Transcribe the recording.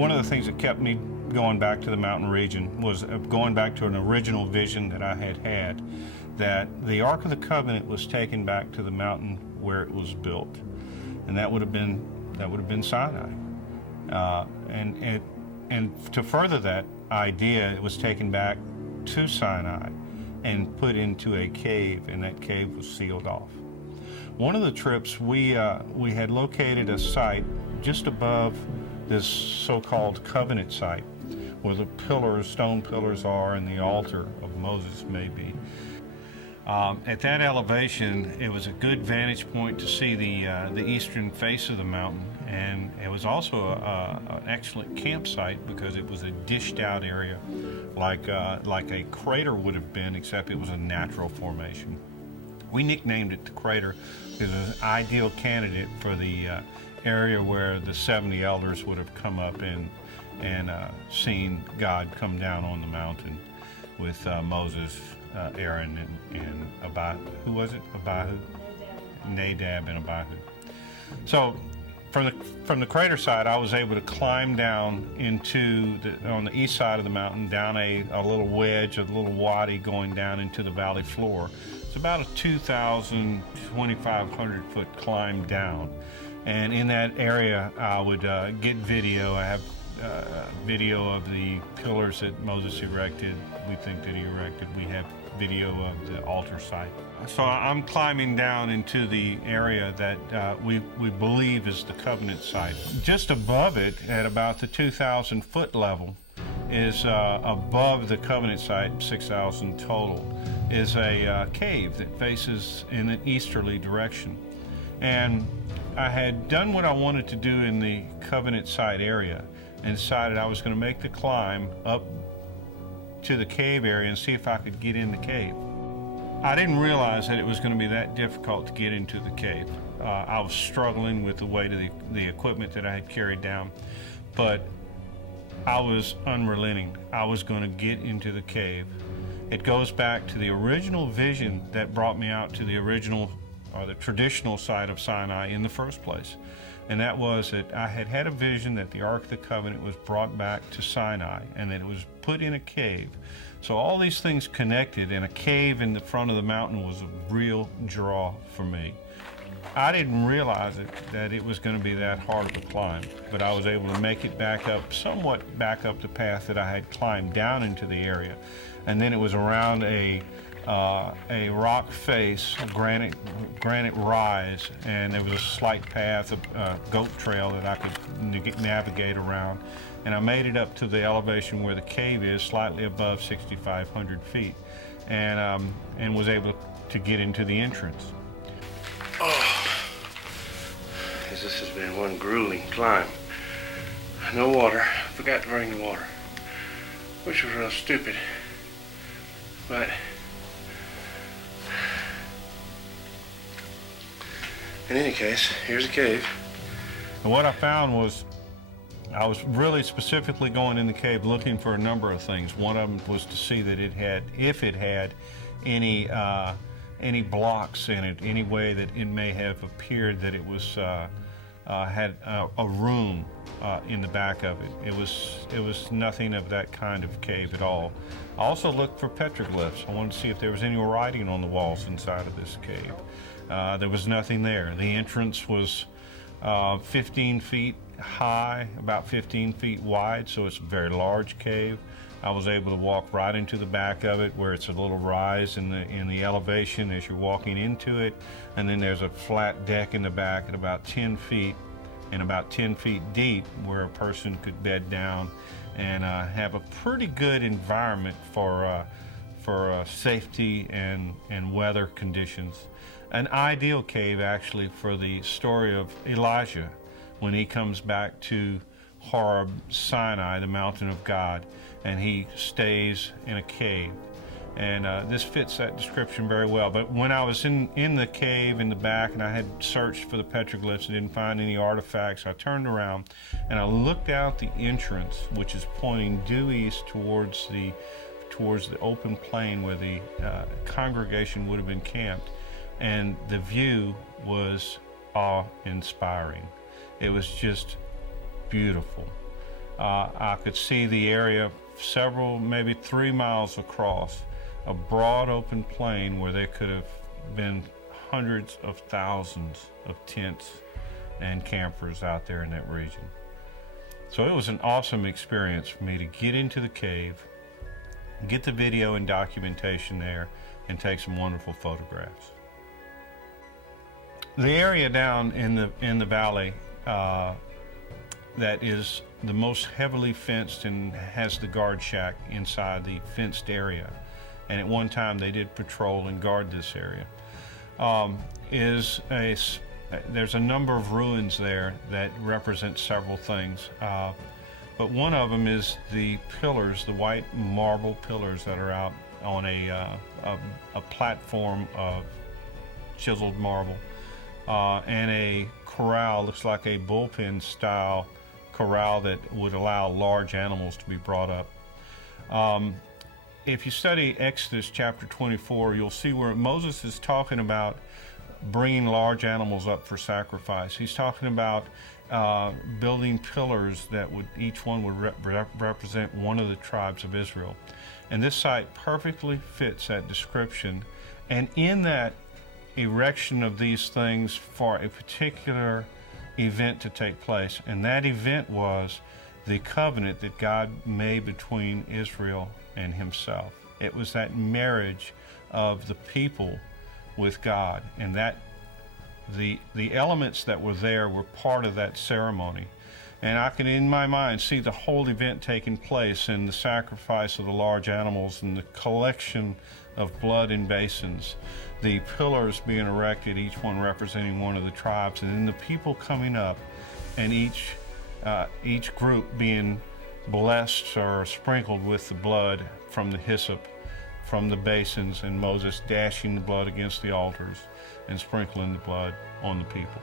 One of the things that kept me going back to the mountain region was going back to an original vision that I had, that the Ark of the Covenant was taken back to the mountain where it was built, and that would have been Sinai. And to further that idea, it was taken back to Sinai and put into a cave, and that cave was sealed off. One of the trips, we had located a site just above this so-called covenant site, where the stone pillars are, and the altar of Moses may be. At that elevation, it was a good vantage point to see the eastern face of the mountain, and it was also an excellent campsite because it was a dished-out area, like a crater would have been, except it was a natural formation. We nicknamed it the crater because it was an ideal candidate for the area where the 70 elders would have come up and seen God come down on the mountain with Moses, Aaron, and Abihu. Who was it? Abihu? Nadab and Abihu. So from the crater side, I was able to climb down on the east side of the mountain, down a little wedge, a little wadi going down into the valley floor. It's about a 2,500 foot climb down. And in that area, I would get video. I have video of the pillars that Moses erected. We think that he erected. We have video of the altar site. So I'm climbing down into the area that we believe is the covenant site. Just above it, at about the 2,000 foot level, is above the covenant site, 6,000 total, is a cave that faces in an easterly direction. And I had done what I wanted to do in the covenant site area and decided I was going to make the climb up to the cave area and see if I could get in the cave. I didn't realize that it was going to be that difficult to get into the cave. I was struggling with the weight of the equipment that I had carried down, but I was unrelenting. I was going to get into the cave. It goes back to the original vision that brought me out to the original or the traditional site of Sinai in the first place. And that was that I had had a vision that the Ark of the Covenant was brought back to Sinai and that it was put in a cave. So all these things connected, and a cave in the front of the mountain was a real draw for me. I didn't realize that it was going to be that hard of a climb, but I was able to make it somewhat back up the path that I had climbed down into the area. And then it was around a rock face, a granite rise, and there was a slight path, a goat trail that I could navigate around. And I made it up to the elevation where the cave is, slightly above 6,500 feet, and was able to get into the entrance. Oh, this has been one grueling climb. No water. Forgot to bring the water, which was real stupid. But in any case, here's a cave. And what I found was, I was really specifically going in the cave looking for a number of things. One of them was to see that if it had any blocks in it, any way that it may have appeared that it was had a room in the back of it. It was nothing of that kind of cave at all. I also looked for petroglyphs. I wanted to see if there was any writing on the walls inside of this cave. There was nothing there. The entrance was 15 feet high, about 15 feet wide, so it's a very large cave. I was able to walk right into the back of it, where it's a little rise in the elevation as you're walking into it, and then there's a flat deck in the back at about 10 feet and about 10 feet deep, where a person could bed down and have a pretty good environment for safety and weather conditions. An ideal cave, actually, for the story of Elijah when he comes back to Horeb, Sinai, the mountain of God, and he stays in a cave. And this fits that description very well. But when I was in the cave in the back, and I had searched for the petroglyphs and didn't find any artifacts, I turned around and I looked out the entrance, which is pointing due east towards the open plain where the congregation would have been camped, and the view was awe-inspiring. It was just beautiful. I could see the area several, maybe 3 miles across, a broad open plain where there could have been hundreds of thousands of tents and campers out there in that region. So it was an awesome experience for me to get into the cave, get the video and documentation there, and take some wonderful photographs. The area down in the valley that is the most heavily fenced and has the guard shack inside the fenced area, and at one time they did patrol and guard this area, there's a number of ruins there that represent several things, but one of them is the pillars, the white marble pillars that are out on a platform of chiseled marble, and a corral, looks like a bullpen style corral that would allow large animals to be brought up. If you study Exodus chapter 24, you'll see where Moses is talking about bringing large animals up for sacrifice. He's talking about building pillars that would, each one would represent one of the tribes of Israel. And this site perfectly fits that description. And in that erection of these things for a particular event to take place, and that event was the covenant that God made between Israel and himself. It was that marriage of the people with God, and that the elements that were there were part of that ceremony. And I can, in my mind, see the whole event taking place, and the sacrifice of the large animals and the collection of blood in basins, the pillars being erected, each one representing one of the tribes, and then the people coming up, and each group being blessed or sprinkled with the blood from the hyssop from the basins, and Moses dashing the blood against the altars and sprinkling the blood on the people.